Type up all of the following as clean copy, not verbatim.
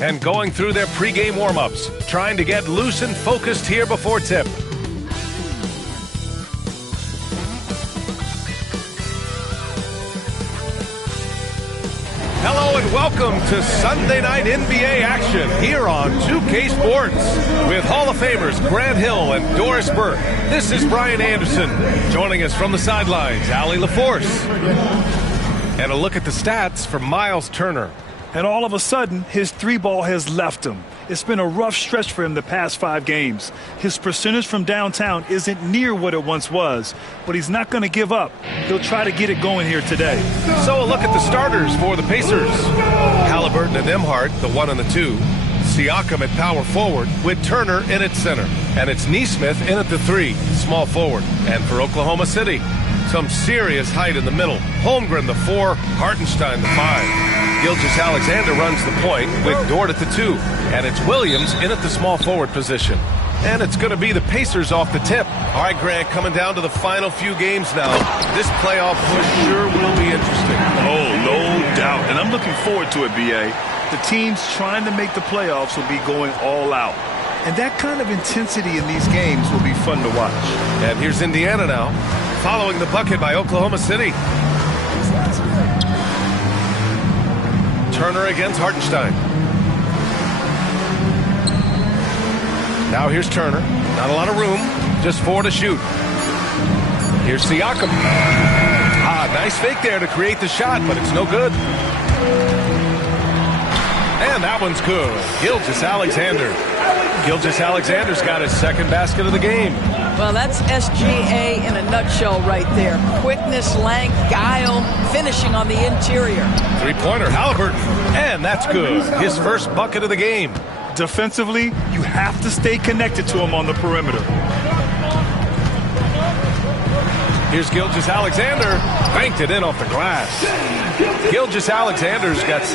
and going through their pregame warm-ups, trying to get loose and focused here before tip. Hello and welcome to Sunday Night NBA action here on 2K Sports with Hall of Famers Grant Hill and Doris Burke. This is Brian Anderson. Joining us from the sidelines, Allie LaForce. And a look at the stats for Miles Turner. And all of a sudden, his three ball has left him. It's been a rough stretch for him the past 5 games. His percentage from downtown isn't near what it once was, but he's not going to give up. He'll try to get it going here today. So a look at the starters for the Pacers. Halliburton and Nembhard, the 1 and the 2. Siakam at power forward with Turner in at center. And it's Nesmith in at the 3, small forward. And for Oklahoma City, some serious height in the middle. Holmgren the 4, Hartenstein the 5. Gilgeous-Alexander runs the point with Dort at the 2. And it's Williams in at the small forward position. And it's going to be the Pacers off the tip. All right, Grant, coming down to the final few games now. This playoff push sure will be interesting. Oh, no doubt. And I'm looking forward to it, B.A. The teams trying to make the playoffs will be going all out. And that kind of intensity in these games will be fun to watch. And here's Indiana now, following the bucket by Oklahoma City. Turner against Hartenstein. Now here's Turner. Not a lot of room, just 4 to shoot. Here's Siakam. Nice fake there to create the shot, but it's no good. And that one's good. Gilgeous-Alexander. Gilgeous-Alexander's got his second basket of the game. Well, that's SGA in a nutshell right there. Quickness, length, guile, finishing on the interior. Three-pointer, Halliburton. And that's good. His first bucket of the game. Defensively, you have to stay connected to him on the perimeter. Here's Gilgeous-Alexander. Banked it in off the glass. Gilgeous-Alexander's got 6.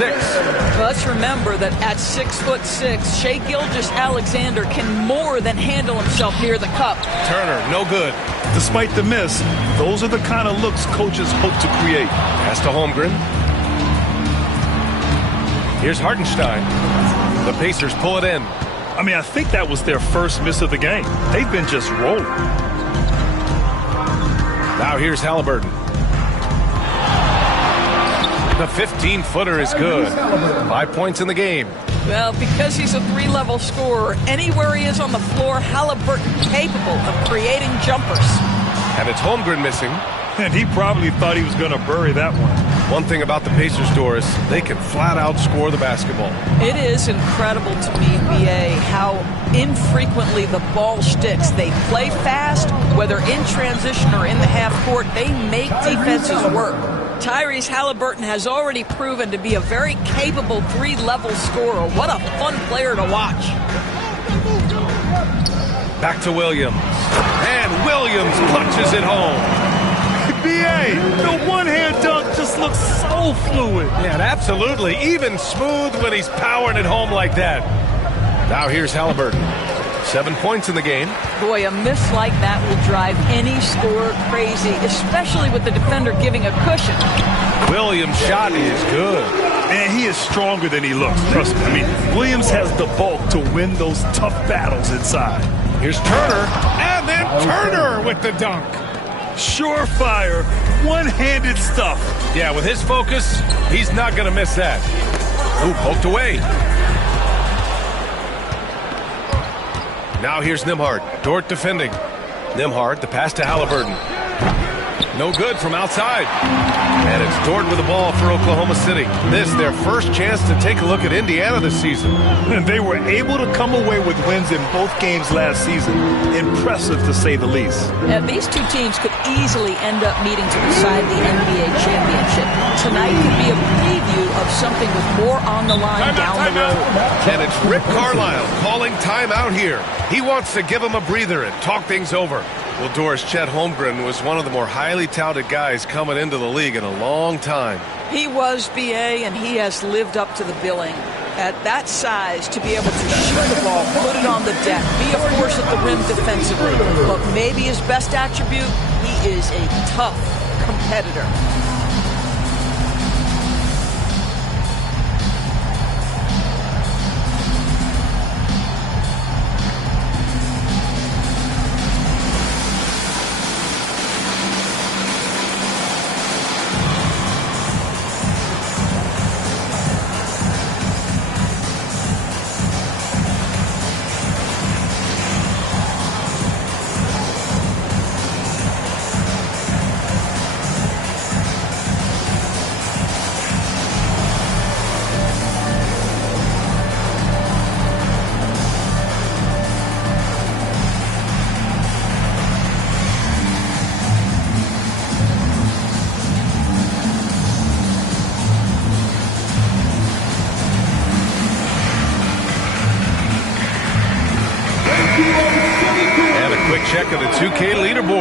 Well, let's remember that at 6'6", Shai Gilgeous-Alexander can more than handle himself near the cup. Turner, no good. Despite the miss, those are the kind of looks coaches hope to create. Pass to Holmgren. Here's Hartenstein. The Pacers pull it in. I mean, I think that was their first miss of the game. They've been just rolling. Now here's Halliburton. The 15-footer is good. 5 points in the game. Well, because he's a 3-level scorer, anywhere he is on the floor, Halliburton capable of creating jumpers. And it's Holmgren missing. And he probably thought he was going to bury that one. One thing about the Pacers, Doris, they can flat out score the basketball. It is incredible to me, B.A., how infrequently the ball sticks. They play fast, whether in transition or in the half court, they make defenses work. Tyrese Halliburton has already proven to be a very capable 3-level scorer. What a fun player to watch. Back to Williams. And Williams punches it home. B.A., the one-hand dunk just looks so fluid. Yeah, absolutely. Even smooth when he's powering it home like that. Now here's Halliburton. 7 points in the game. Boy, a miss like that will drive any scorer crazy, especially with the defender giving a cushion. Williams' shot is good. And he is stronger than he looks. Trust me. I mean, Williams has the bulk to win those tough battles inside. Here's Turner. And then Turner with the dunk. Surefire, one-handed stuff. Yeah, with his focus, he's not going to miss that. Ooh, poked away. Now here's Nembhard. Dort defending. Nembhard, the pass to Halliburton. No good from outside. And it's Dort with the ball for Oklahoma City. This their first chance to take a look at Indiana this season. And they were able to come away with wins in both games last season. Impressive to say the least. Now, these two teams could easily end up meeting to decide the NBA championship. Tonight could be a preview of something with more on the line down the road. And it's Rick Carlisle calling timeout here. He wants to give him a breather and talk things over. Well, Doris, Chet Holmgren was one of the more highly touted guys coming into the league in a long time. He was, B.A., and he has lived up to the billing. At that size, to be able to shoot the ball, put it on the deck, be a force at the rim defensively. But maybe his best attribute, he is a tough competitor.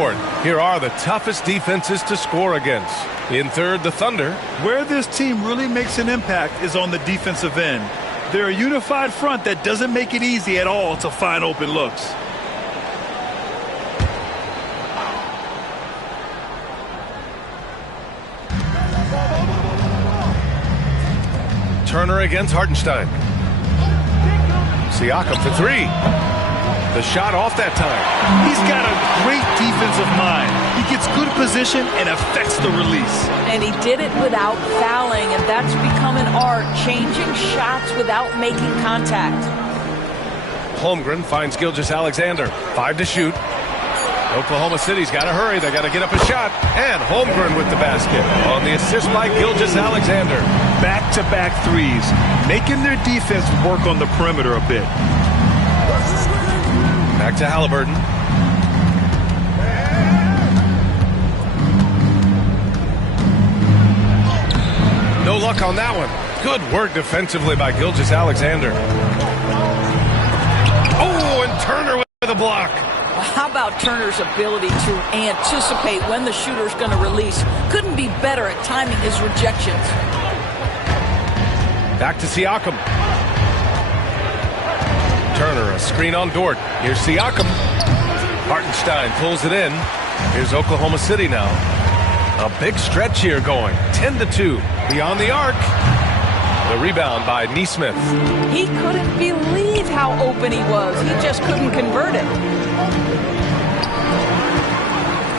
board. Here are the toughest defenses to score against. In third, the Thunder. Where this team really makes an impact is on the defensive end. They're a unified front that doesn't make it easy at all to find open looks. Turner against Hartenstein. Siakam for three. The shot off that time. He's got a great defensive mind. He gets good position and affects the release. And he did it without fouling, and that's become an art, changing shots without making contact. Holmgren finds Gilgeous-Alexander. 5 to shoot. Oklahoma City's got to hurry. They got to get up a shot. And Holmgren with the basket on the assist by Gilgeous-Alexander. Back-to-back threes, making their defense work on the perimeter a bit. Back to Halliburton. No luck on that one. Good work defensively by Gilgeous-Alexander. Oh, and Turner with a block. How about Turner's ability to anticipate when the shooter's going to release? Couldn't be better at timing his rejections. Back to Siakam. Turner, a screen on Dort. Here's Siakam. Hartenstein pulls it in. Here's Oklahoma City now. A big stretch here going. 10-2. Beyond the arc. The rebound by Neesmith. He couldn't believe how open he was. He just couldn't convert it.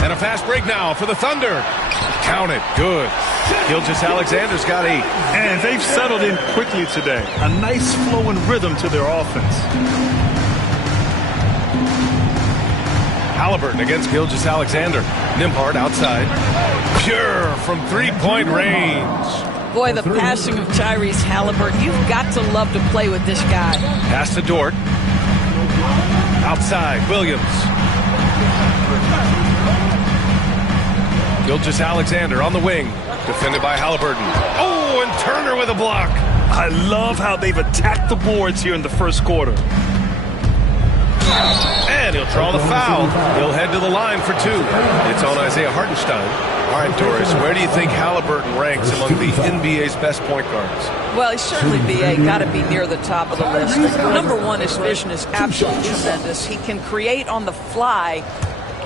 And a fast break now for the Thunder. Count it. Good. Gilgeous-Alexander's got 8. And they've settled in quickly today. A nice flowing rhythm to their offense. Halliburton against Gilgeous-Alexander. Nembhard outside. Pure from three-point range. Boy, the passing of Tyrese Halliburton. You've got to love to play with this guy. Pass to Dort. Outside, Williams. Gilgeous-Alexander on the wing. Defended by Halliburton. Oh, and Turner with a block. I love how they've attacked the boards here in the first quarter. And he'll draw the foul. He'll head to the line for 2. It's on Isaiah Hartenstein. All right, Doris, where do you think Halliburton ranks among the NBA's best point guards? Well, he's certainly, B.A., got to be near the top of the list. Number one, his vision is absolutely tremendous. He can create on the fly.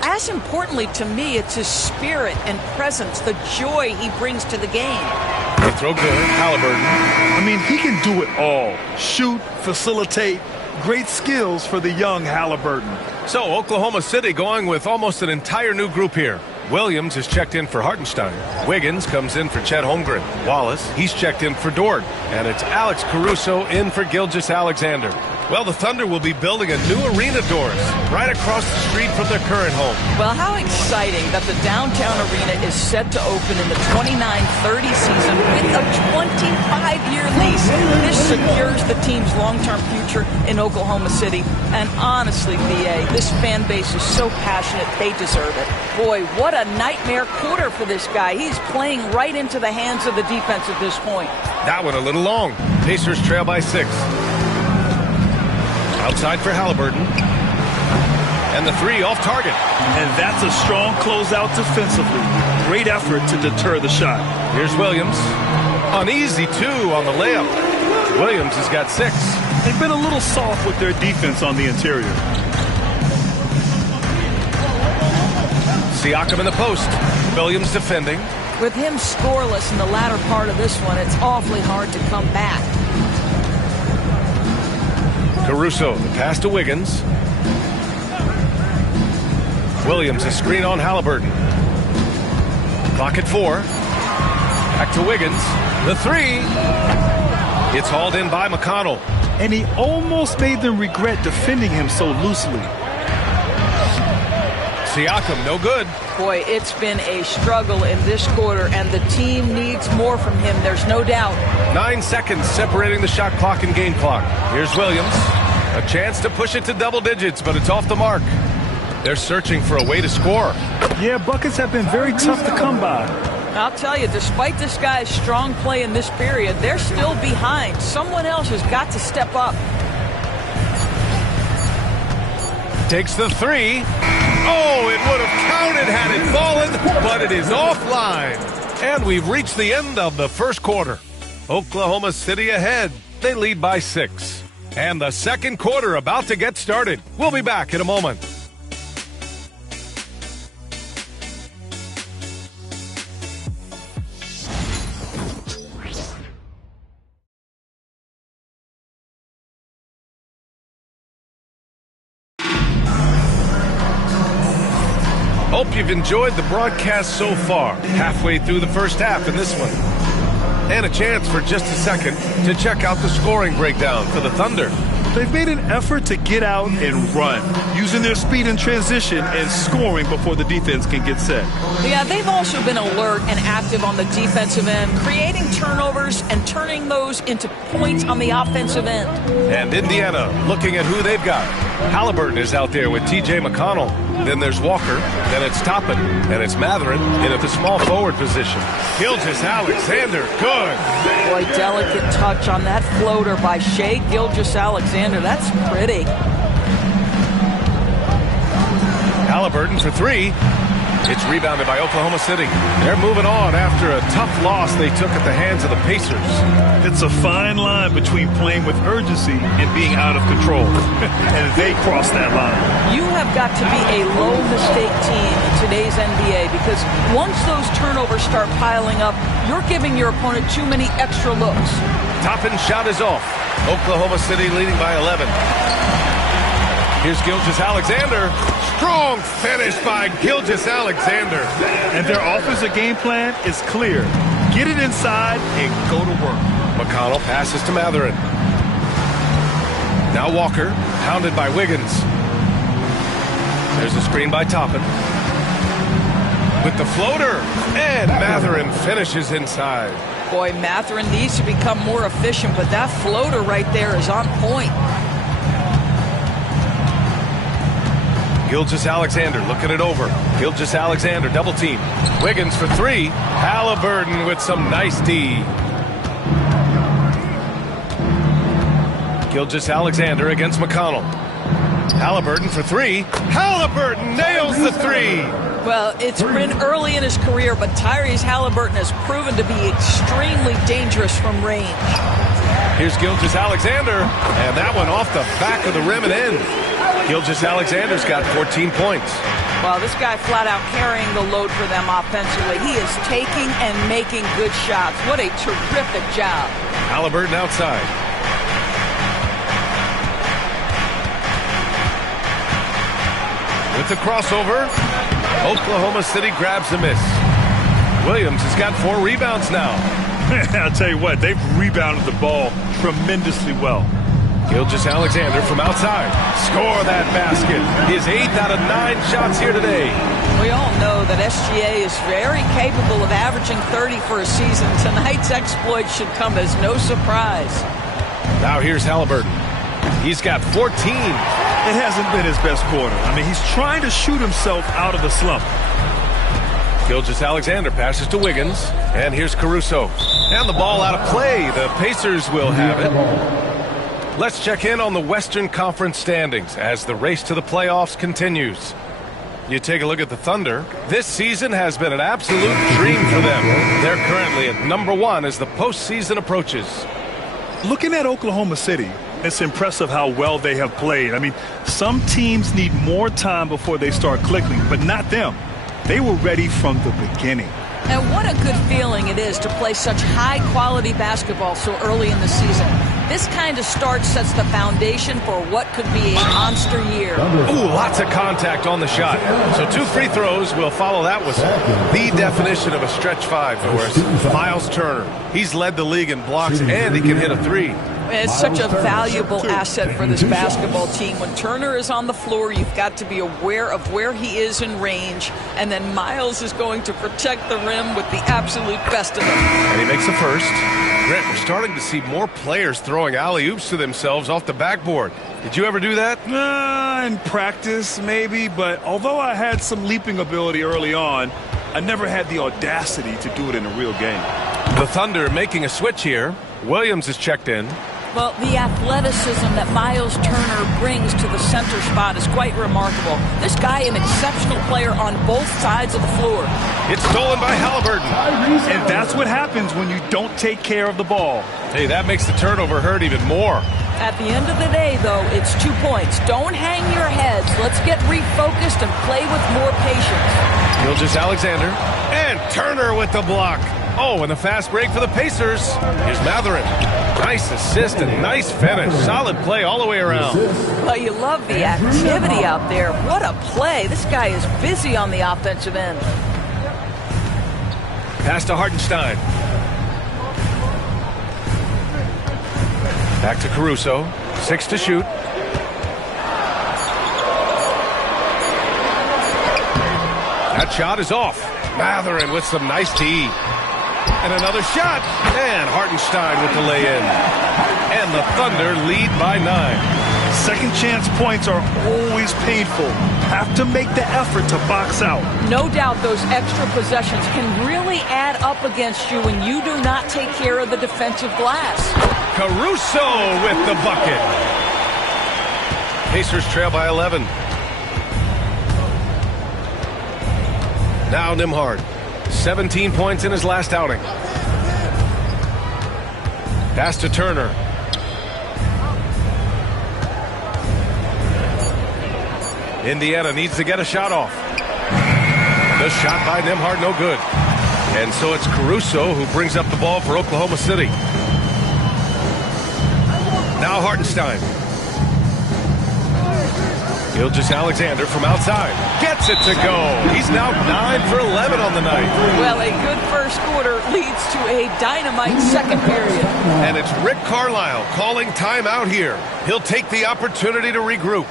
As importantly to me, it's his spirit and presence, the joy he brings to the game. They throw good. Halliburton. I mean, he can do it all. Shoot, facilitate. Great skills for the young Halliburton. So Oklahoma City going with almost an entire new group here. Williams is checked in for Hartenstein. Wiggins comes in for Chet Holmgren. Wallace, he's checked in for Dort. And it's Alex Caruso in for Gilgeous-Alexander. Well, the Thunder will be building a new arena, Doris, right across the street from their current home. Well, how exciting that the downtown arena is set to open in the 29-30 season with a 25-year lease. This secures the team's long-term future in Oklahoma City. And honestly, B.A., this fan base is so passionate, they deserve it. Boy, what a nightmare quarter for this guy. He's playing right into the hands of the defense at this point. That one a little long. Pacers trail by 6. Outside for Halliburton. And the 3 off target. And that's a strong closeout defensively. Great effort to deter the shot. Here's Williams. An easy 2 on the layup. Williams has got 6. They've been a little soft with their defense on the interior. Siakam in the post. Williams defending. With him scoreless in the latter part of this one, it's awfully hard to come back. Caruso, the pass to Wiggins. Williams, a screen on Halliburton. Clock at 4. Back to Wiggins. The 3. It's hauled in by McConnell. And he almost made them regret defending him so loosely. Siakam, no good. Boy, it's been a struggle in this quarter, and the team needs more from him, there's no doubt. 9 seconds separating the shot clock and game clock. Here's Williams. A chance to push it to double digits, but it's off the mark. They're searching for a way to score. Yeah, buckets have been very tough to come by. I'll tell you, despite this guy's strong play in this period, they're still behind. Someone else has got to step up. Takes the 3. Oh, it would have counted had it fallen, but it is offline. And we've reached the end of the first quarter. Oklahoma City ahead. They lead by 6. And the second quarter about to get started. We'll be back in a moment. Hope you've enjoyed the broadcast so far. Halfway through the first half in this one. And a chance for just a second to check out the scoring breakdown for the Thunder. They've made an effort to get out and run, using their speed in transition and scoring before the defense can get set. Yeah, they've also been alert and active on the defensive end, creating turnovers and turning those into points on the offensive end. And Indiana looking at who they've got. Halliburton is out there with T.J. McConnell. Then there's Walker. Then it's Toppin. And it's Matherin in at the small forward position. Gilgeous-Alexander, good. Boy, delicate touch on that floater by Shai Gilgeous-Alexander. That's pretty. Halliburton for 3. It's rebounded by Oklahoma City. They're moving on after a tough loss they took at the hands of the Pacers. It's a fine line between playing with urgency and being out of control. And they crossed that line. You have got to be a low-mistake team in today's NBA because once those turnovers start piling up, you're giving your opponent too many extra looks. Toppin's shot is off. Oklahoma City leading by 11. Here's Gilgeous-Alexander. Strong finish by Gilgeous-Alexander. And their offensive game plan is clear. Get it inside and go to work. McConnell passes to Matherin. Now Walker, pounded by Wiggins. There's a screen by Toppin. With the floater, and Matherin finishes inside. Boy, Matherin needs to become more efficient, but that floater right there is on point. Gilgeous-Alexander looking it over. Gilgeous-Alexander double team. Wiggins for 3. Halliburton with some nice D. Gilgeous-Alexander against McConnell. Halliburton for 3. Halliburton nails the 3. Well, it's been early in his career, but Tyrese Halliburton has proven to be extremely dangerous from range. Here's Gilgeous-Alexander, and that one off the back of the rim and in. Gilgeous-Alexander's got 14 points. Well, this guy flat out carrying the load for them offensively. He is taking and making good shots. What a terrific job. Halliburton outside. With the crossover, Oklahoma City grabs a miss. Williams has got 4 rebounds now. I'll tell you what, they've rebounded the ball tremendously well. Gilgeous-Alexander from outside. Score that basket. His 8th out of 9 shots here today. We all know that SGA is very capable of averaging 30 for a season. Tonight's exploit should come as no surprise. Now here's Halliburton. He's got 14. It hasn't been his best quarter. I mean, he's trying to shoot himself out of the slump. Gilgeous-Alexander passes to Wiggins. And here's Caruso. And the ball out of play. The Pacers will have it. Let's check in on the Western Conference standings as the race to the playoffs continues. You take a look at the Thunder. This season has been an absolute dream for them. They're currently at number 1 as the postseason approaches. Looking at Oklahoma City, it's impressive how well they have played. I mean, some teams need more time before they start clicking, but not them. They were ready from the beginning. And what a good feeling it is to play such high-quality basketball so early in the season. This kind of start sets the foundation for what could be a monster year. Ooh, lots of contact on the shot. So 2 free throws will follow that whistle. The definition of a stretch 5, Doris. Miles Turner. He's led the league in blocks, and he can hit a 3. It's such a valuable asset for this basketball team. When Turner is on the floor, you've got to be aware of where he is in range, and then Miles is going to protect the rim with the absolute best of them. And he makes a first. Grant, we're starting to see more players throwing alley-oops to themselves off the backboard. Did you ever do that? In practice, maybe, but although I had some leaping ability early on, I never had the audacity to do it in a real game. The Thunder making a switch here. Williams is checked in. Well, the athleticism that Miles Turner brings to the center spot is quite remarkable. This guy, an exceptional player on both sides of the floor. It's stolen by Halliburton. And that's what happens when you don't take care of the ball. Hey, that makes the turnover hurt even more. At the end of the day, though, it's 2 points. Don't hang your heads. Let's get refocused and play with more patience. Gilgeous-Alexander. And Turner with the block. Oh, and a fast break for the Pacers. Here's Mathurin. Nice assist and nice finish. Solid play all the way around. Well, you love the activity out there. What a play. This guy is busy on the offensive end. Pass to Hartenstein. Back to Caruso. 6 to shoot. That shot is off. Mathurin with some nice D. And another shot. And Hartenstein with the lay-in. And the Thunder lead by 9. Second chance points are always painful. Have to make the effort to box out. No doubt those extra possessions can really add up against you when you do not take care of the defensive glass. Caruso with the bucket. Pacers trail by 11. Now Nembhard. 17 points in his last outing. Pass to Turner. Indiana needs to get a shot off. The shot by Nembhard, no good. And so it's Caruso who brings up the ball for Oklahoma City. Now Hartenstein. Gilgeous-Alexander from outside. Gets it to go. He's now 9 for 11 on the night. Well, a good first quarter leads to a dynamite second period. And it's Rick Carlisle calling timeout here. He'll take the opportunity to regroup.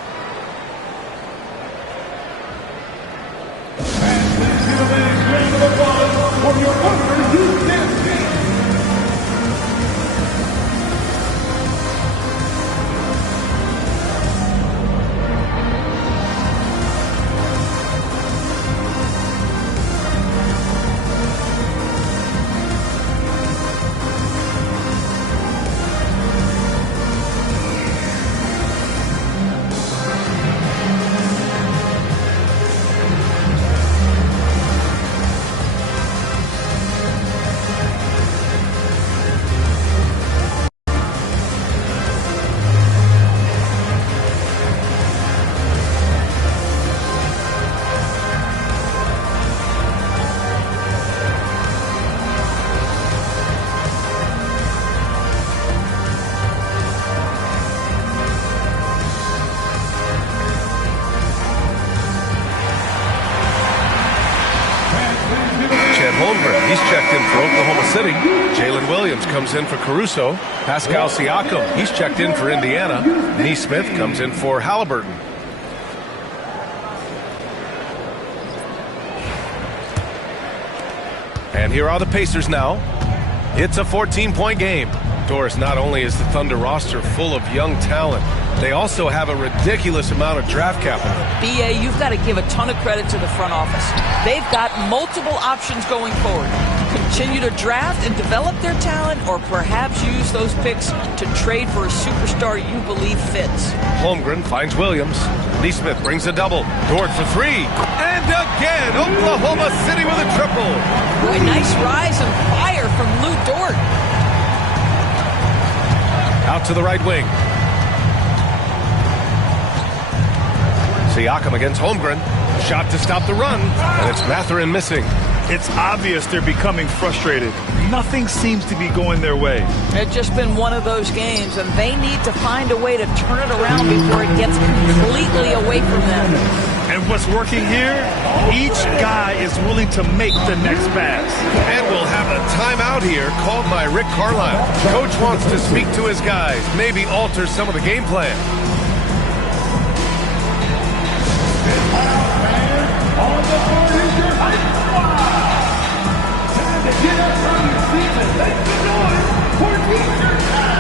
He's checked in for Oklahoma City. Jalen Williams comes in for Caruso. Pascal Siakam, he's checked in for Indiana. Nesmith comes in for Halliburton. And here are the Pacers now. It's a 14-point game. Doris, not only is the Thunder roster full of young talent, they also have a ridiculous amount of draft capital. BA, you've got to give a ton of credit to the front office. They've got multiple options going forward. Continue to draft and develop their talent, or perhaps use those picks to trade for a superstar you believe fits. Holmgren finds Williams. Nesmith brings a double. Dort for 3. And again, Oklahoma City with a triple. Boy, nice rise and fire from Lou Dort. Out to the right wing. Siakam against Holmgren. Shot to stop the run, and it's Mathurin missing. It's obvious they're becoming frustrated. Nothing seems to be going their way. It's just been one of those games, and they need to find a way to turn it around before it gets completely away from them. And what's working here? Each guy is willing to make the next pass. And we'll have a timeout here called by Rick Carlisle. Coach wants to speak to his guys, maybe alter some of the game plan. On the board is your high squad. Time to get up from your seats and make some noise for Teacher Time.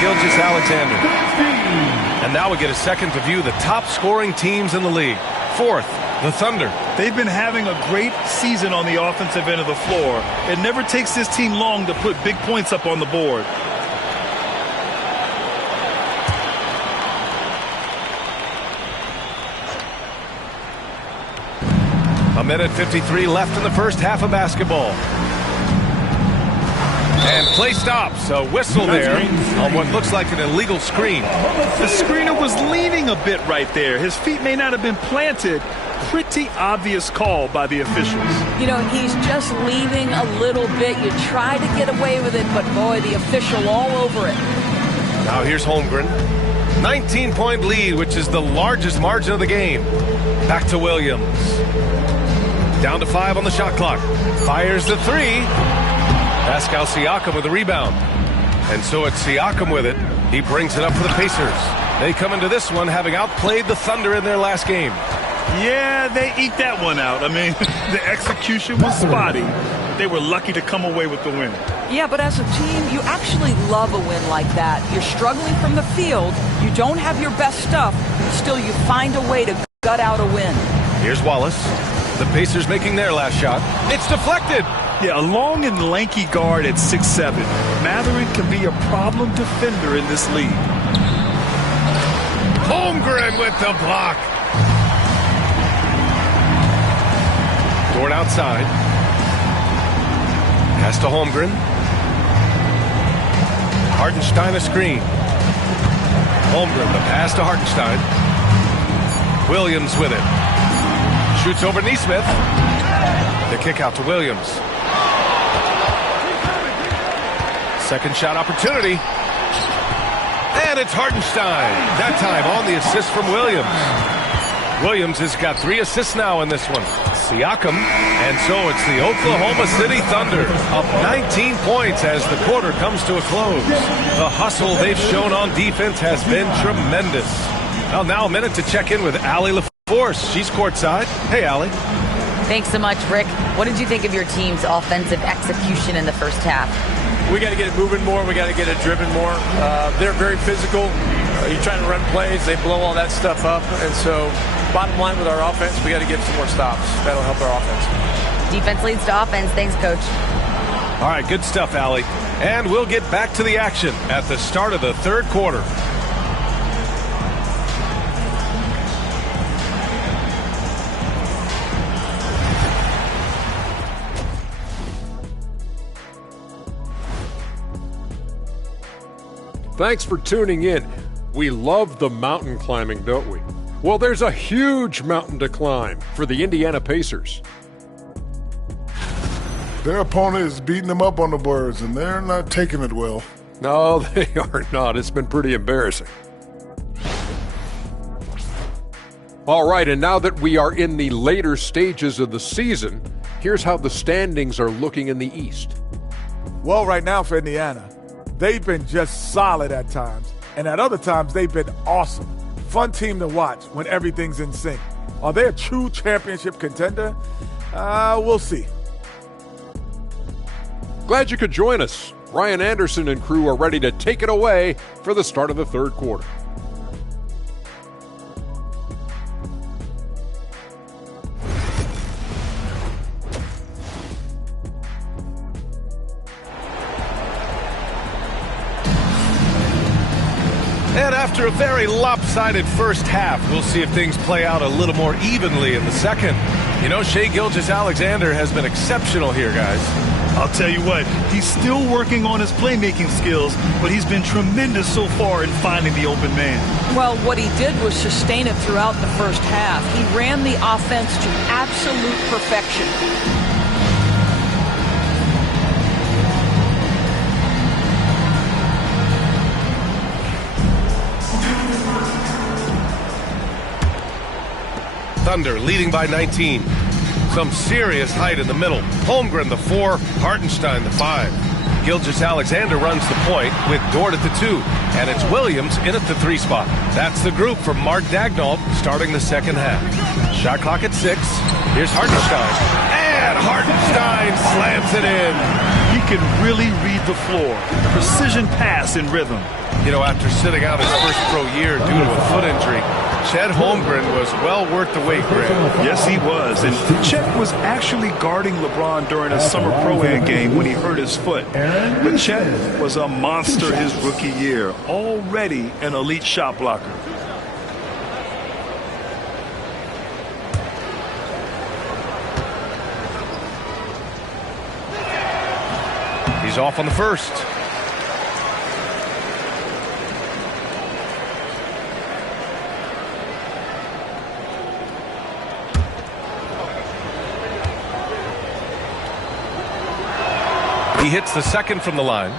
Gilgeous-Alexander. And now we get a second to view the top scoring teams in the league. Fourth, the Thunder. They've been having a great season on the offensive end of the floor. It never takes this team long to put big points up on the board. A minute 53 left in the first half of basketball. And play stops. A whistle there on what looks like an illegal screen. The screener was leaning a bit right there. His feet may not have been planted. Pretty obvious call by the officials. You know, he's just leaning a little bit. You try to get away with it, but boy, the official all over it. Now here's Holmgren. 19-point lead, which is the largest margin of the game. Back to Williams. Down to 5 on the shot clock. Fires the 3. Pascal Siakam with the rebound. And so it's Siakam with it. He brings it up for the Pacers. They come into this one having outplayed the Thunder in their last game. Yeah, they eke that one out. I mean, the execution was spotty. They were lucky to come away with the win. Yeah, but as a team, you actually love a win like that. You're struggling from the field. You don't have your best stuff. Still, you find a way to gut out a win. Here's Wallace. The Pacers making their last shot. It's deflected. Yeah, a long and lanky guard at 6'7". Mathurin can be a problem defender in this league. Holmgren with the block. Dort outside. Pass to Holmgren. Hartenstein a screen. Holmgren, the pass to Hartenstein. Williams with it. Shoots over Neesmith. The kick out to Williams. Second shot opportunity. And it's Hartenstein. That time on the assist from Williams. Williams has got 3 assists now in this one. Siakam. And so it's the Oklahoma City Thunder up 19 points as the quarter comes to a close. The hustle they've shown on defense has been tremendous. Well, now a minute to check in with Allie LaForce. She's courtside. Hey, Allie. Thanks so much, Rick. What did you think of your team's offensive execution in the first half? We got to get it moving more. We got to get it driven more. They're very physical. You're trying to run plays. They blow all that stuff up. And so bottom line with our offense, we got to get some more stops. That'll help our offense. Defense leads to offense. Thanks, Coach. All right, good stuff, Allie. And we'll get back to the action at the start of the third quarter. Thanks for tuning in. We love the mountain climbing, don't we? Well, there's a huge mountain to climb for the Indiana Pacers. Their opponent is beating them up on the boards, and they're not taking it well. No, they are not. It's been pretty embarrassing. All right, and now that we are in the later stages of the season, here's how the standings are looking in the East. Well, right now for Indiana, they've been just solid at times, and at other times they've been awesome. Fun team to watch when everything's in sync. Are they a true championship contender? We'll see. Glad you could join us. Ryan Anderson and crew are ready to take it away for the start of the third quarter. And after a very lopsided first half, we'll see if things play out a little more evenly in the second. You know, Shai Gilgeous-Alexander has been exceptional here, guys. I'll tell you what, he's still working on his playmaking skills, but he's been tremendous so far in finding the open man. Well, what he did was sustain it throughout the first half. He ran the offense to absolute perfection. Thunder leading by 19. Some serious height in the middle. Holmgren the 4, Hartenstein the 5. Gilgeous-Alexander runs the point with Dort at the 2. And it's Williams in at the 3 spot. That's the group for Mark Daigneault starting the second half. Shot clock at 6. Here's Hartenstein. And Hartenstein slams it in. He can really read the floor. Precision pass in rhythm. You know, after sitting out his first pro year due to a foot injury, Chet Holmgren was well worth the wait, Greg. Yes, he was. And Chet was actually guarding LeBron during a summer pro-am game when he hurt his foot. But Chet was a monster his rookie year, already an elite shot blocker. He's off on the first. He hits the second from the line.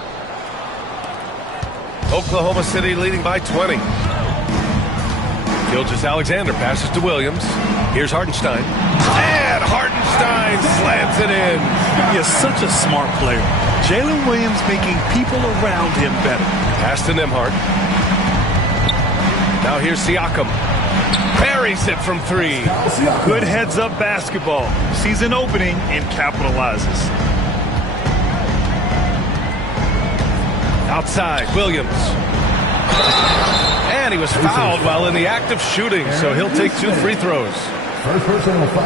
Oklahoma City leading by 20. Gilgeous-Alexander passes to Williams. Here's Hartenstein. And Hartenstein slams it in. He is such a smart player. Jalen Williams making people around him better. Pass to Nembhard. Now here's Siakam. Buries it from three. Good heads-up basketball. Sees an opening and capitalizes. Outside, Williams. And he was fouled while in the act of shooting, so he'll take 2 free throws.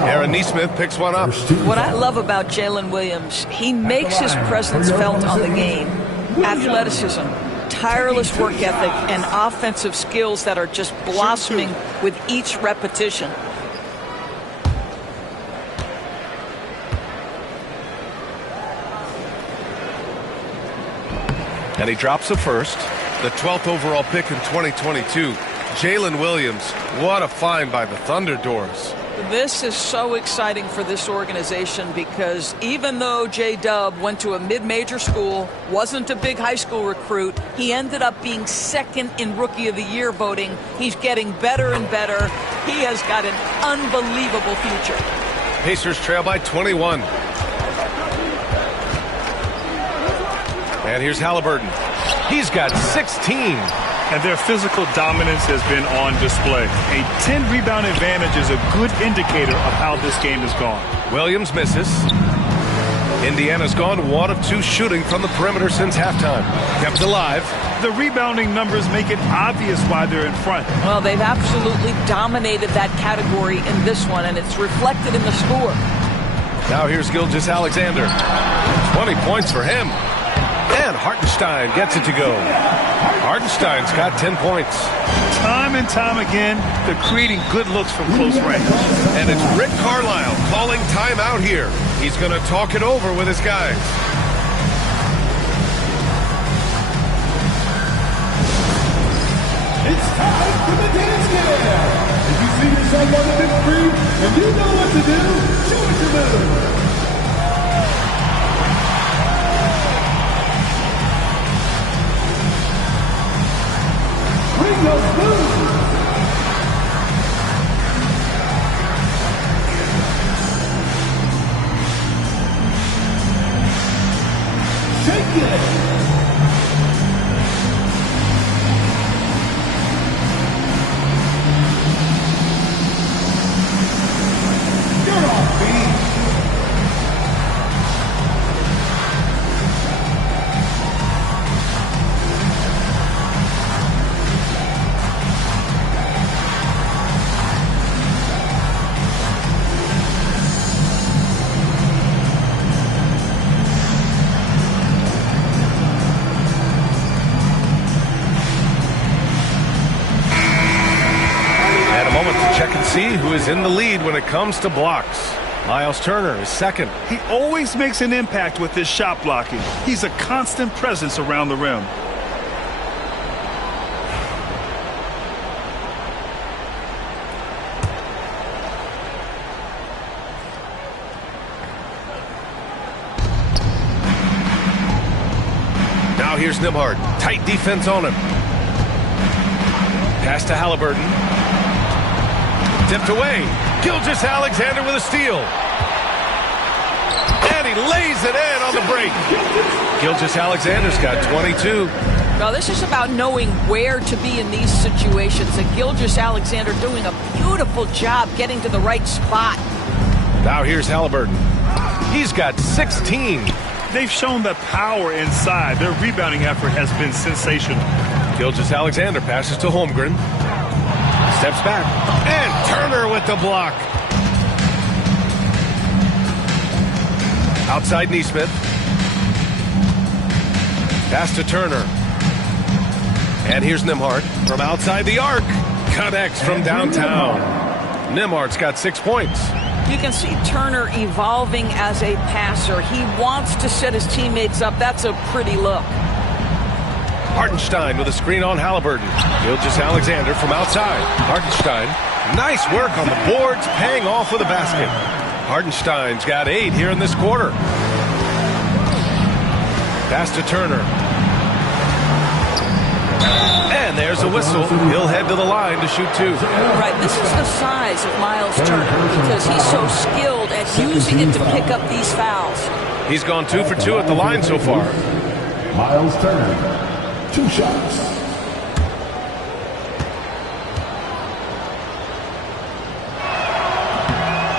Aaron Nesmith picks one up. What I love about Jalen Williams, he makes his presence felt on the game. Athleticism, tireless work ethic, and offensive skills that are just blossoming with each repetition. And he drops the first, the 12th overall pick in 2022. Jalen Williams, what a find by the Thunder Doors. This is so exciting for this organization because even though J-Dub went to a mid-major school, wasn't a big high school recruit, he ended up being second in Rookie of the Year voting. He's getting better and better. He has got an unbelievable future. Pacers trail by 21. And here's Halliburton. He's got 16. And their physical dominance has been on display. A 10-rebound advantage is a good indicator of how this game has gone. Williams misses. Indiana's gone 1 of 2 shooting from the perimeter since halftime. Kept alive. The rebounding numbers make it obvious why they're in front. Well, they've absolutely dominated that category in this one, and it's reflected in the score. Now here's Gilgeous-Alexander. 20 points for him. And Hartenstein gets it to go. Hartenstein's got 10 points. Time and time again, they're creating good looks from close range. And it's Rick Carlisle calling timeout here. He's going to talk it over with his guys. It's time for the dance jam. If you see yourself on the big screen and you know what to do, show us your move. Bring those moves. Shake it. You're off beat. See who is in the lead when it comes to blocks. Miles Turner is second. He always makes an impact with his shot blocking. He's a constant presence around the rim. Now here's Nembhard. Tight defense on him. Pass to Halliburton. Tipped away. Gilgeous-Alexander with a steal. And he lays it in on the break. Gilgeous-Alexander's got 22. Now, this is about knowing where to be in these situations. And Gilgeous-Alexander doing a beautiful job getting to the right spot. Now here's Halliburton. He's got 16. They've shown the power inside. Their rebounding effort has been sensational. Gilgeous-Alexander passes to Holmgren. Steps back. And Turner with the block. Outside Neesmith. Pass to Turner. And here's Nembhard from outside the arc. Connects from downtown. Nembhard's got 6 points. You can see Turner evolving as a passer. He wants to set his teammates up. That's a pretty look. Hartenstein with a screen on Halliburton. Gilgeous-Alexander from outside. Hartenstein, nice work on the boards, paying off with a basket. Hartenstein's got 8 here in this quarter. Pass to Turner. And there's a whistle. He'll head to the line to shoot 2. Right, this is the size of Miles Turner because he's so skilled at using it to pick up these fouls. He's gone 2 for 2 at the line so far. Miles Turner, 2 shots.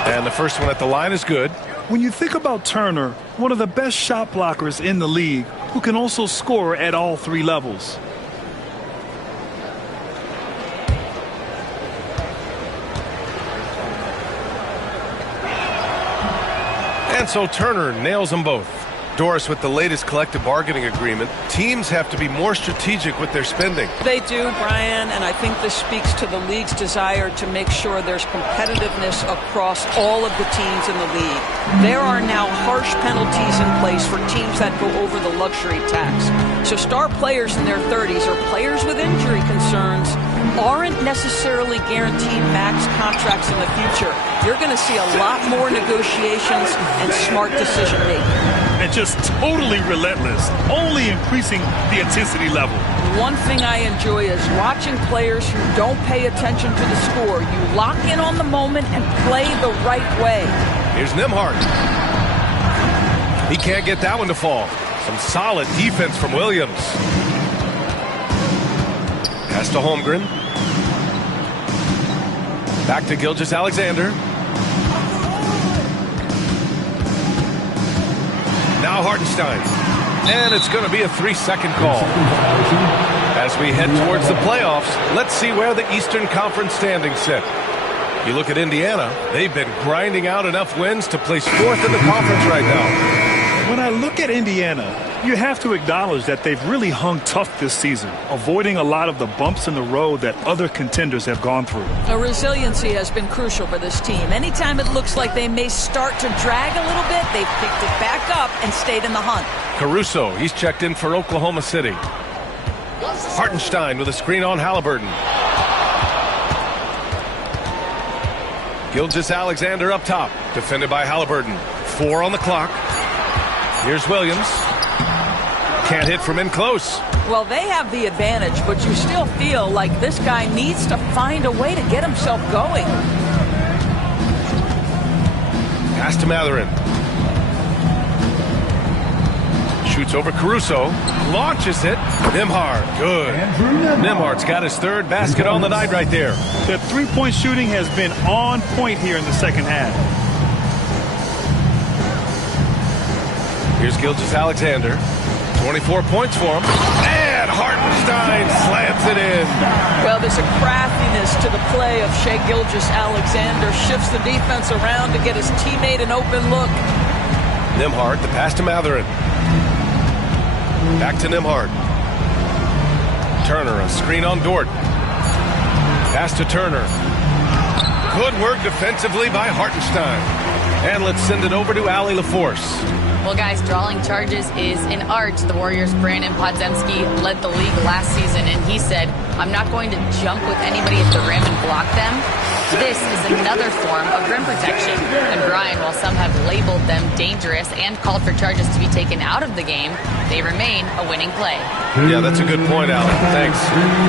And the first one at the line is good. When you think about Turner, one of the best shot blockers in the league who can also score at all 3 levels. And so Turner nails them both. Doris, with the latest collective bargaining agreement, teams have to be more strategic with their spending. They do, Brian, and I think this speaks to the league's desire to make sure there's competitiveness across all of the teams in the league. There are now harsh penalties in place for teams that go over the luxury tax. So star players in their 30s or players with injury concerns aren't necessarily guaranteed max contracts in the future. You're going to see a lot more negotiations and smart decision making. And just totally relentless, only increasing the intensity level. One thing I enjoy is watching players who don't pay attention to the score. You lock in on the moment and play the right way. Here's Nembhard. He can't get that one to fall. Some solid defense from Williams. Pass to Holmgren. Back to Gilgeous-Alexander. Now Hartenstein. And it's going to be a 3-second call. As we head towards the playoffs, let's see where the Eastern Conference standings sit. You look at Indiana, they've been grinding out enough wins to place 4th in the conference right now. When I look at Indiana, you have to acknowledge that they've really hung tough this season, avoiding a lot of the bumps in the road that other contenders have gone through. The resiliency has been crucial for this team. Anytime it looks like they may start to drag a little bit, they've picked it back up and stayed in the hunt. Caruso, he's checked in for Oklahoma City. Hartenstein with a screen on Halliburton. Gilgeous-Alexander up top, defended by Halliburton. 4 on the clock. Here's Williams. Can't hit from in close. Well, they have the advantage, but you still feel like this guy needs to find a way to get himself going. Pass to Matherin. Shoots over Caruso. Launches it. Nembhard. Good. Nembhard's got his 3rd basket on the night right there. The 3-point shooting has been on point here in the second half. Here's Gilgeous-Alexander. 24 points for him. And Hartenstein slams it in. Well, there's a craftiness to the play of Shai Gilgeous-Alexander. Shifts the defense around to get his teammate an open look. Nembhard, the pass to Matherin. Back to Nembhard. Turner, a screen on Dort. Pass to Turner. Good work defensively by Hartenstein. And let's send it over to Allie LaForce. Well, guys, drawing charges is an art. The Warriors' Brandon Podziemski led the league last season, and he said, I'm not going to jump with anybody at the rim and block them. This is another form of rim protection. And Brian, while some have labeled them dangerous and called for charges to be taken out of the game, they remain a winning play. Yeah, that's a good point, Alan. Thanks.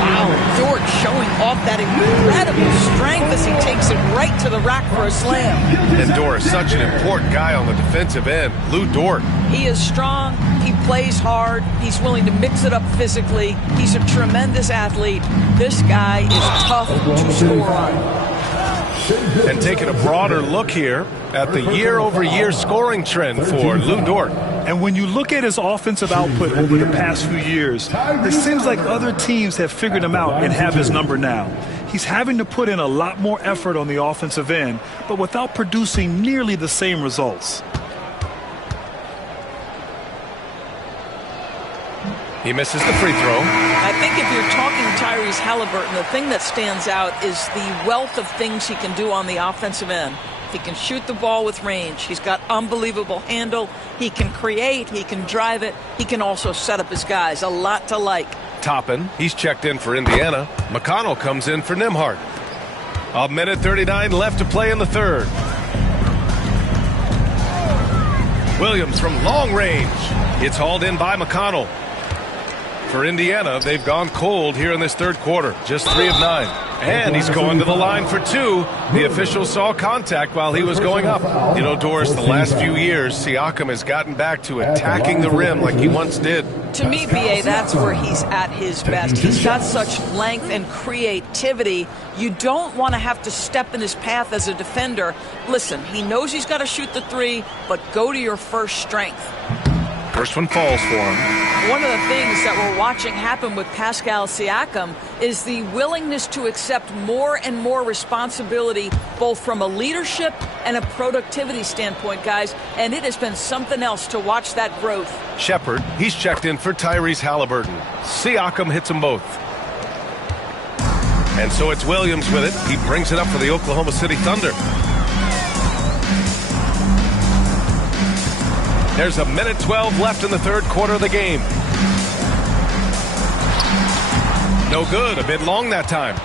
Wow, Dort showing off that incredible strength as he takes it right to the rack for a slam. And Dort is such an important guy on the defensive end. Lou Dort. He is strong. He plays hard. He's willing to mix it up physically. He's a tremendous athlete. This guy is tough to score on. And taking a broader look here at the year-over-year scoring trend for Lou Dort. And when you look at his offensive output over the past few years, it seems like other teams have figured him out and have his number now. He's having to put in a lot more effort on the offensive end, but without producing nearly the same results. He misses the free throw. I think if you're talking Tyrese Halliburton, the thing that stands out is the wealth of things he can do on the offensive end. He can shoot the ball with range. He's got unbelievable handle. He can create. He can drive it. He can also set up his guys. A lot to like. Toppin, he's checked in for Indiana. McConnell comes in for Nembhard. 1:39 left to play in the third. Williams from long range. It's hauled in by McConnell. For Indiana, they've gone cold here in this third quarter. Just 3 of 9. And he's going to the line for 2. The official saw contact while he was going up. You know, Doris, the last few years, Siakam has gotten back to attacking the rim like he once did. To me, B.A., that's where he's at his best. He's got such length and creativity. You don't want to have to step in his path as a defender. Listen, he knows he's got to shoot the 3, but go to your first strength. First one falls for him. One of the things that we're watching happen with Pascal Siakam is the willingness to accept more and more responsibility, both from a leadership and a productivity standpoint, guys. And it has been something else to watch that growth. Shepard, he's checked in for Tyrese Halliburton. Siakam hits them both. And so it's Williams with it. He brings it up for the Oklahoma City Thunder. There's 1:12 left in the third quarter of the game. No good, a bit long that time.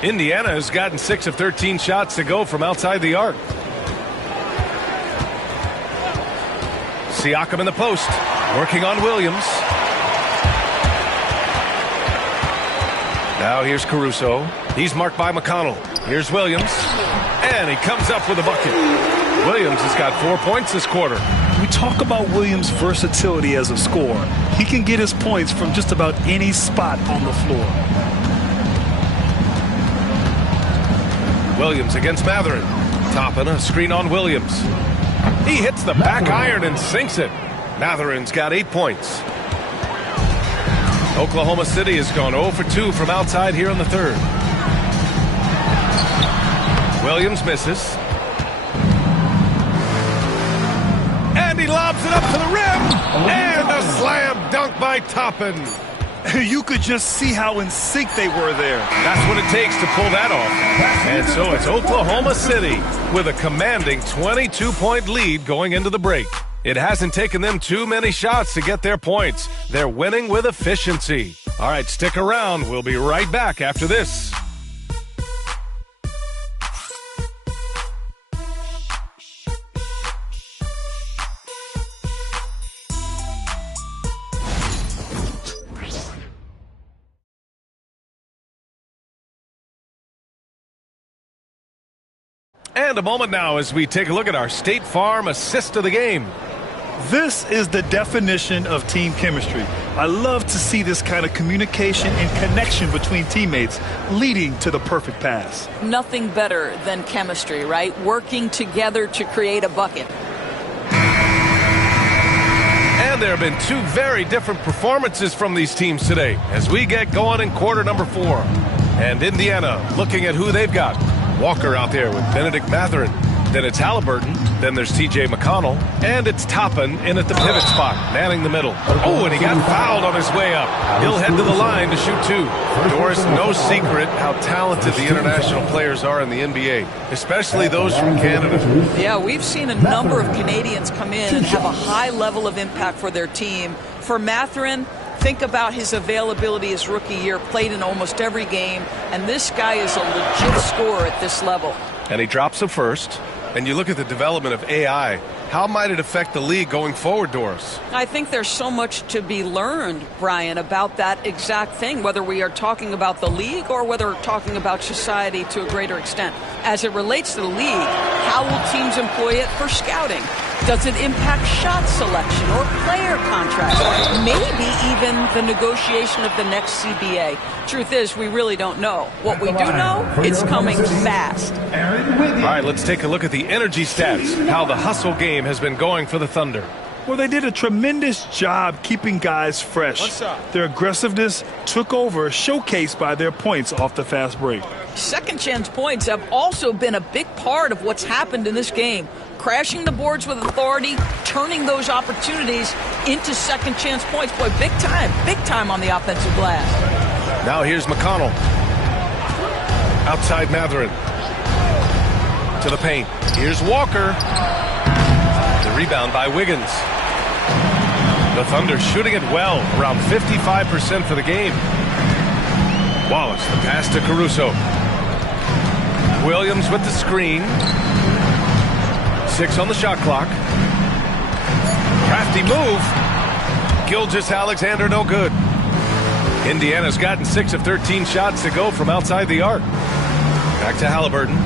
Indiana has gotten 6 of 13 shots to go from outside the arc. Siakam in the post, working on Williams. Now here's Caruso. He's marked by McConnell. Here's Williams. And he comes up with a bucket. Williams has got 4 points this quarter. We talk about Williams' versatility as a scorer. He can get his points from just about any spot on the floor. Williams against Mathurin. Toppin, a screen on Williams. He hits the back iron and sinks it. Mathurin's got 8 points. Oklahoma City has gone 0 for 2 from outside here in the third. Williams misses. And he lobs it up to the rim. And a slam dunk by Toppin. You could just see how in sync they were there. That's what it takes to pull that off. And so it's Oklahoma City with a commanding 22-point lead going into the break. It hasn't taken them too many shots to get their points. They're winning with efficiency. All right, stick around. We'll be right back after this. And a moment now as we take a look at our State Farm assist of the game. This is the definition of team chemistry. I love to see this kind of communication and connection between teammates leading to the perfect pass. Nothing better than chemistry, right? Working together to create a bucket. And there have been 2 very different performances from these teams today as we get going in quarter number 4. And Indiana looking at who they've got. Walker out there with Benedict Mathurin. Then it's Halliburton. Then there's T.J. McConnell. And it's Toppin in at the pivot spot, manning the middle. Oh, and he got fouled on his way up. He'll head to the line to shoot 2. Doris, no secret how talented the international players are in the NBA, especially those from Canada. Yeah, we've seen a number of Canadians come in and have a high level of impact for their team. For Mathurin, think about his availability his rookie year, played in almost every game, and this guy is a legit scorer at this level. And he drops the first. And you look at the development of AI, how might it affect the league going forward, Doris? I think there's so much to be learned, Brian, about that exact thing, whether we are talking about the league or whether we're talking about society to a greater extent. As it relates to the league, how will teams employ it for scouting? Does it impact shot selection or player contracts? Maybe even the negotiation of the next CBA? Truth is, we really don't know. What we do know, it's coming fast. All right, let's take a look at the energy stats, how the hustle game has been going for the Thunder. Well, they did a tremendous job keeping guys fresh. Their aggressiveness took over, showcased by their points off the fast break. Second chance points have also been a big part of what's happened in this game. Crashing the boards with authority, turning those opportunities into second chance points. Boy, big time on the offensive glass. Now here's McConnell. Outside Matherin. To the paint. Here's Walker. The rebound by Wiggins. The Thunder shooting it well, around 55% for the game. Wallace, the pass to Caruso. Williams with the screen. 6 on the shot clock. Crafty move. Gilgeous-Alexander no good. Indiana's gotten 6 of 13 shots to go from outside the arc. Back to Halliburton.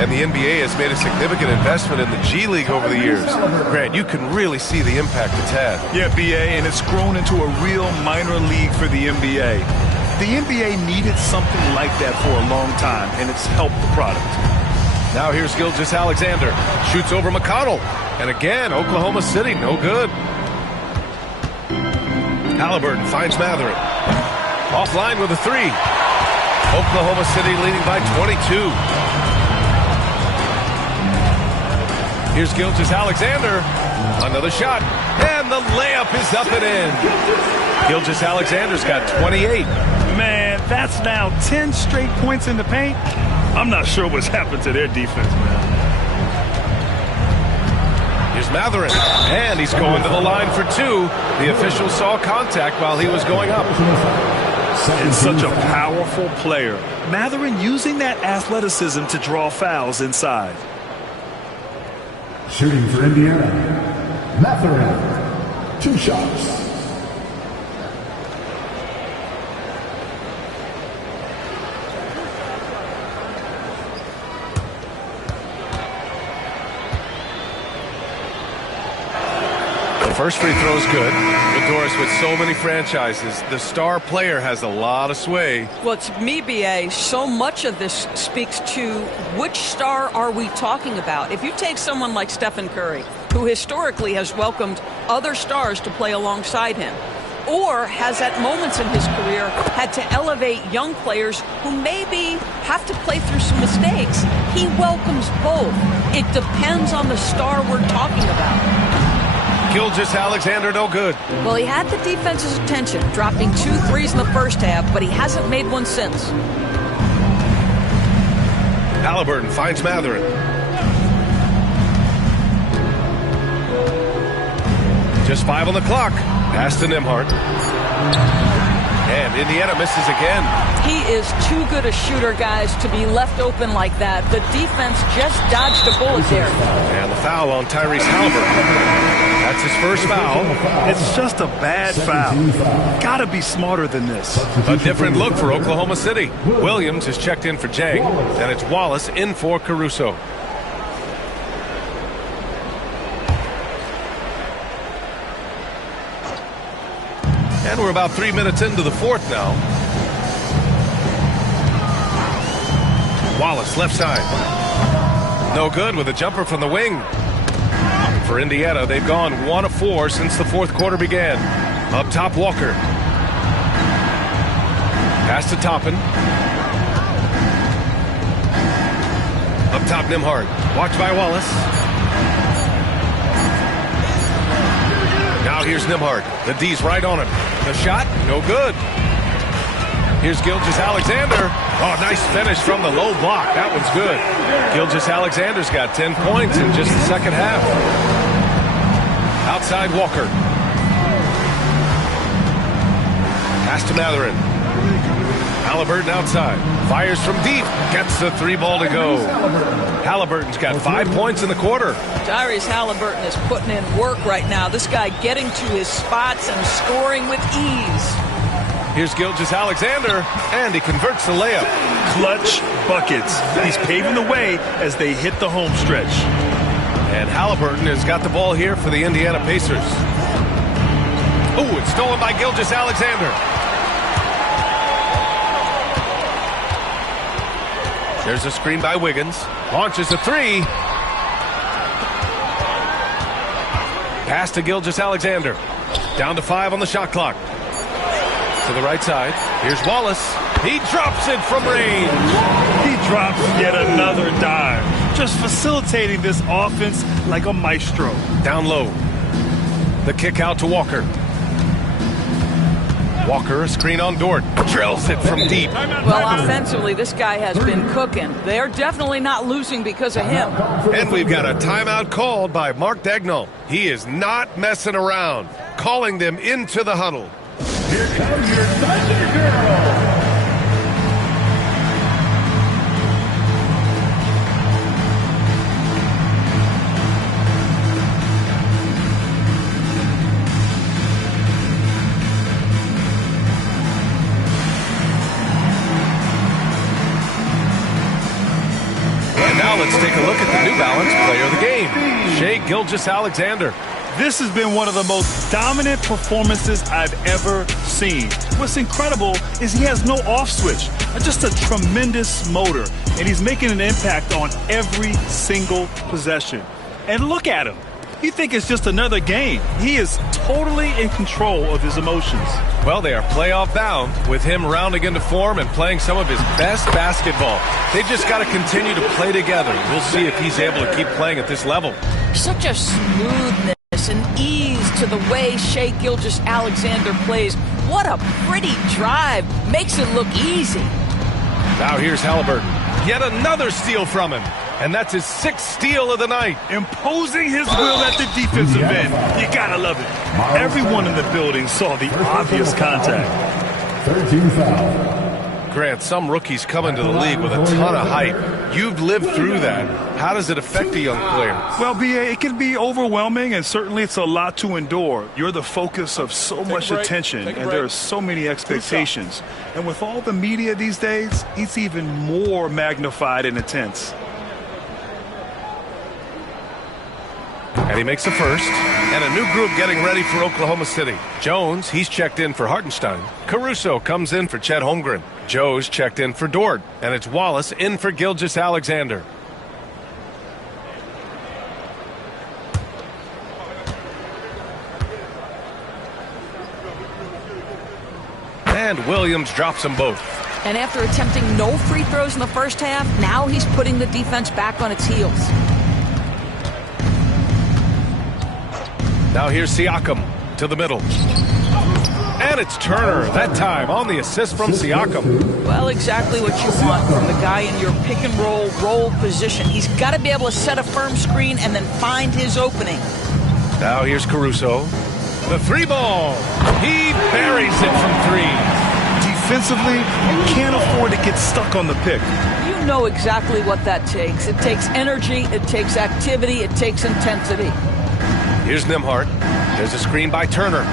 And the NBA has made a significant investment in the G League over the years. Grant, you can really see the impact it's had. Yeah, BA, and it's grown into a real minor league for the NBA. The NBA needed something like that for a long time, and it's helped the product. Now here's Gilgeous-Alexander. Shoots over McConnell. And again, Oklahoma City, no good. Halliburton finds Matherin. Offline with a 3. Oklahoma City leading by 22. Here's Gilgeous-Alexander. Another shot. And the layup is up and in. Gilgeous-Alexander's got 28. Man, that's now 10 straight points in the paint. I'm not sure what's happened to their defense, man. Here's Matherin. And he's going to the line for 2. The official saw contact while he was going up. And such a powerful player. Matherin using that athleticism to draw fouls inside. Shooting for Indiana, Matherin, 2 shots. The first free throw is good. But Doris, with so many franchises, the star player has a lot of sway. Well, to me, BA, so much of this speaks to which star are we talking about. If you take someone like Stephen Curry, who historically has welcomed other stars to play alongside him, or has at moments in his career had to elevate young players who maybe have to play through some mistakes, he welcomes both. It depends on the star we're talking about. Gilgeous-Alexander no good. Well, he had the defense's attention, dropping 2 threes in the first half, but he hasn't made one since. Halliburton finds Matherin. Just 5 on the clock. Pass to Nembhard. And Indiana misses again. He is too good a shooter, guys, to be left open like that. The defense just dodged a bullet there. And the foul on Tyrese Halliburton. That's his first foul. It's just a bad foul. Gotta be smarter than this. A different look for Oklahoma City. Williams is checked in for Jang, and it's Wallace in for Caruso. And we're about 3 minutes into the fourth now. Wallace left side. No good with a jumper from the wing. For Indiana, they've gone 1 of 4 since the fourth quarter began. Up top, Walker. Pass to Toppin. Up top, Nembhard. Watched by Wallace. Now here's Nembhard. The D's right on him. The shot, no good. Here's Gilgeous-Alexander. Oh, nice finish from the low block. That one's good. Gilgeous-Alexander's got 10 points in just the second half. Outside Walker. Pass to Matherin. Halliburton outside. Fires from deep. Gets the 3 ball to go. Halliburton's got 5 points in the quarter. Tyrese Halliburton is putting in work right now. This guy getting to his spots and scoring with ease. Here's Gilgeous-Alexander, and he converts the layup. Clutch buckets. He's paving the way as they hit the home stretch. And Halliburton has got the ball here for the Indiana Pacers. Oh, it's stolen by Gilgeous-Alexander. There's a screen by Wiggins. Launches a three. Pass to Gilgeous-Alexander. Down to 5 on the shot clock. To the right side. Here's Wallace. He drops it from range. He drops yet another dime. Just facilitating this offense like a maestro. Down low. The kick out to Walker. Walker, a screen on Dort. Drills it from deep. Well, offensively, this guy has been cooking. They're definitely not losing because of him. And we've got a timeout called by Mark Dagnall. He is not messing around, calling them into the huddle. Here comes your Thunder Girl. Now let's take a look at the New Balance player of the game, Shai Gilgeous-Alexander. This has been one of the most dominant performances I've ever seen. What's incredible is he has no off switch, just a tremendous motor, and he's making an impact on every single possession. And look at him. You think it's just another game. He is totally in control of his emotions. Well, they are playoff bound with him rounding into form and playing some of his best basketball. They've just got to continue to play together. We'll see if he's able to keep playing at this level. Such a smoothness and ease to the way Shai Gilgeous-Alexander plays. What a pretty drive. Makes it look easy. Now here's Halliburton. Yet another steal from him. And that's his 6th steal of the night. Imposing his will at the defensive end. You gotta love it. Everyone in the building saw the obvious contact. 13 foul. Grant, some rookies come into the league with a ton of hype. You've lived through that. How does it affect a young player? Well, B.A., it can be overwhelming, and certainly it's a lot to endure. You're the focus of so much attention, and there are so many expectations. And with all the media these days, it's even more magnified and intense. And he makes the first. And a new group getting ready for Oklahoma City. Jones, he's checked in for Hartenstein. Caruso comes in for Chet Holmgren. Joe's checked in for Dort. And it's Wallace in for Gilgeous-Alexander. And Williams drops them both. And after attempting no free throws in the first half, now he's putting the defense back on its heels. Now here's Siakam to the middle. And it's Turner, that time on the assist from Siakam. Well, exactly what you want from the guy in your pick and roll position. He's got to be able to set a firm screen and then find his opening. Now here's Caruso. The 3-ball. He buries it from 3. Defensively, you can't afford to get stuck on the pick. You know exactly what that takes. It takes energy, it takes activity, it takes intensity. Here's Nembhard. There's a screen by Turner.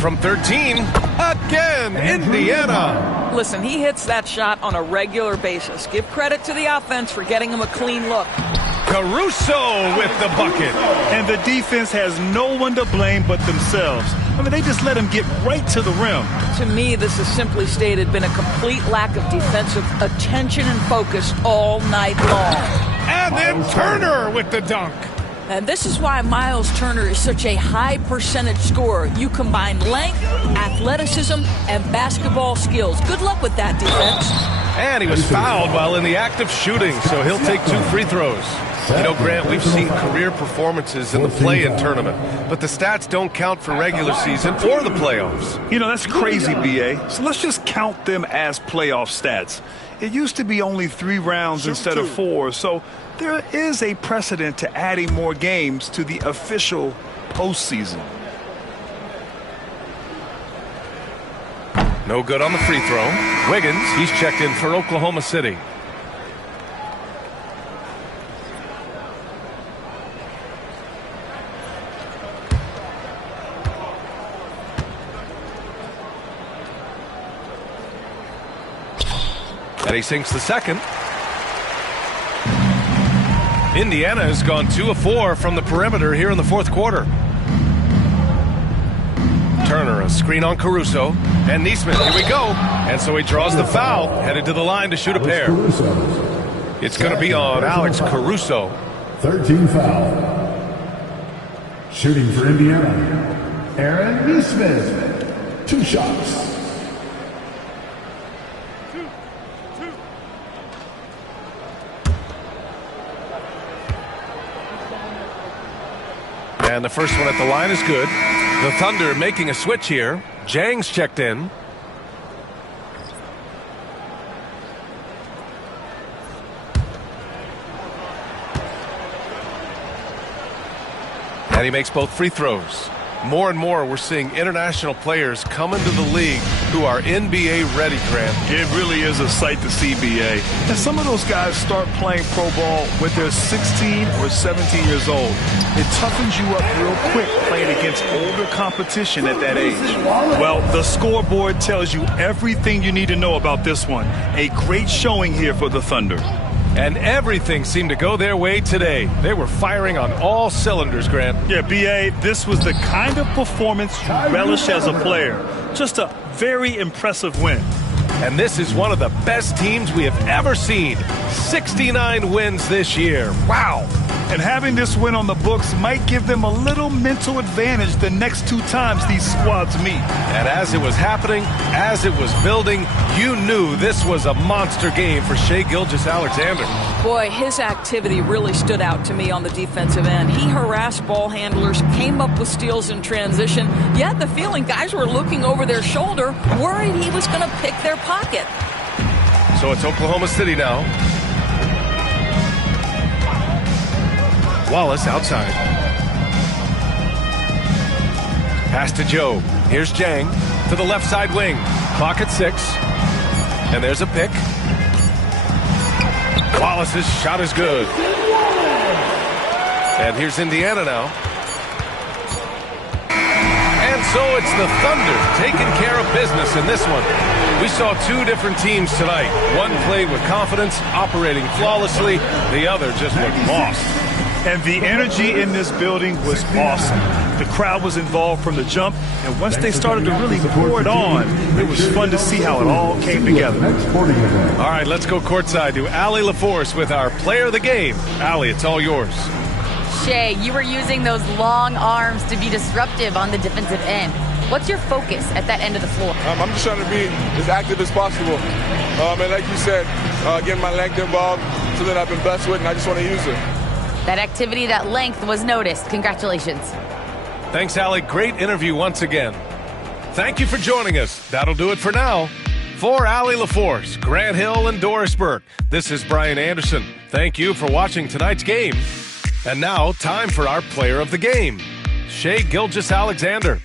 From 13, again, Indiana. Listen, he hits that shot on a regular basis. Give credit to the offense for getting him a clean look. Caruso with the bucket. And the defense has no one to blame but themselves. I mean, they just let him get right to the rim. To me, this has simply stated been a complete lack of defensive attention and focus all night long. And then Turner with the dunk. And this is why Miles Turner is such a high percentage scorer. You combine length, athleticism, and basketball skills. Good luck with that, defense. And he was fouled while in the act of shooting, so he'll take 2 free throws. You know, Grant, we've seen career performances in the play-in tournament, but the stats don't count for regular season or the playoffs. You know, that's crazy, B.A. So let's just count them as playoff stats. It used to be only 3 rounds instead of 4, so there is a precedent to adding more games to the official postseason. No good on the free throw. Wiggins, he's checked in for Oklahoma City. And he sinks the second. Indiana has gone 2 of 4 from the perimeter here in the fourth quarter. Turner, a screen on Caruso. And Neesmith, here we go. And so he draws the foul, headed to the line to shoot a pair. It's going to be on Alex Caruso. 13 foul. Shooting for Indiana, Aaron Neesmith. 2 shots. And the first one at the line is good. The Thunder making a switch here. Jang's checked in. And he makes both free throws. More and more, we're seeing international players come into the league who are NBA ready, Grant. It really is a sight to see, BA. And some of those guys start playing pro ball when they're 16 or 17 years old. It toughens you up real quick playing against older competition at that age. Well, the scoreboard tells you everything you need to know about this one. A great showing here for the Thunder. And everything seemed to go their way today. They were firing on all cylinders, Grant. Yeah, B.A., this was the kind of performance you relish as a player. Just a very impressive win. And this is one of the best teams we have ever seen. 69 wins this year. Wow. And having this win on the books might give them a little mental advantage the next 2 times these squads meet. And as it was happening, as it was building, you knew this was a monster game for Shai Gilgeous-Alexander. Boy, his activity really stood out to me on the defensive end. He harassed ball handlers, came up with steals in transition. You had the feeling guys were looking over their shoulder, worried he was going to pick their pocket. So it's Oklahoma City now. Wallace outside. Pass to Joe. Here's Jang to the left side wing. Clock at 6. And there's a pick. Wallace's shot is good. And here's Indiana now. And so it's the Thunder taking care of business in this one. We saw 2 different teams tonight. One played with confidence, operating flawlessly. The other just looked lost. And the energy in this building was awesome. The crowd was involved from the jump, and once they started to really pour it on, it was fun to see how it all came together. All right, let's go courtside to Allie LaForce with our player of the game. Allie, it's all yours. Shai, you were using those long arms to be disruptive on the defensive end. What's your focus at that end of the floor? I'm just trying to be as active as possible. And like you said, getting my length involved, something I've been blessed with, and I just want to use it. That activity, that length was noticed. Congratulations. Thanks, Allie. Great interview once again. Thank you for joining us. That'll do it for now. For Allie LaForce, Grant Hill, and Doris Burke, this is Brian Anderson. Thank you for watching tonight's game. And now, time for our player of the game, Shai Gilgeous-Alexander.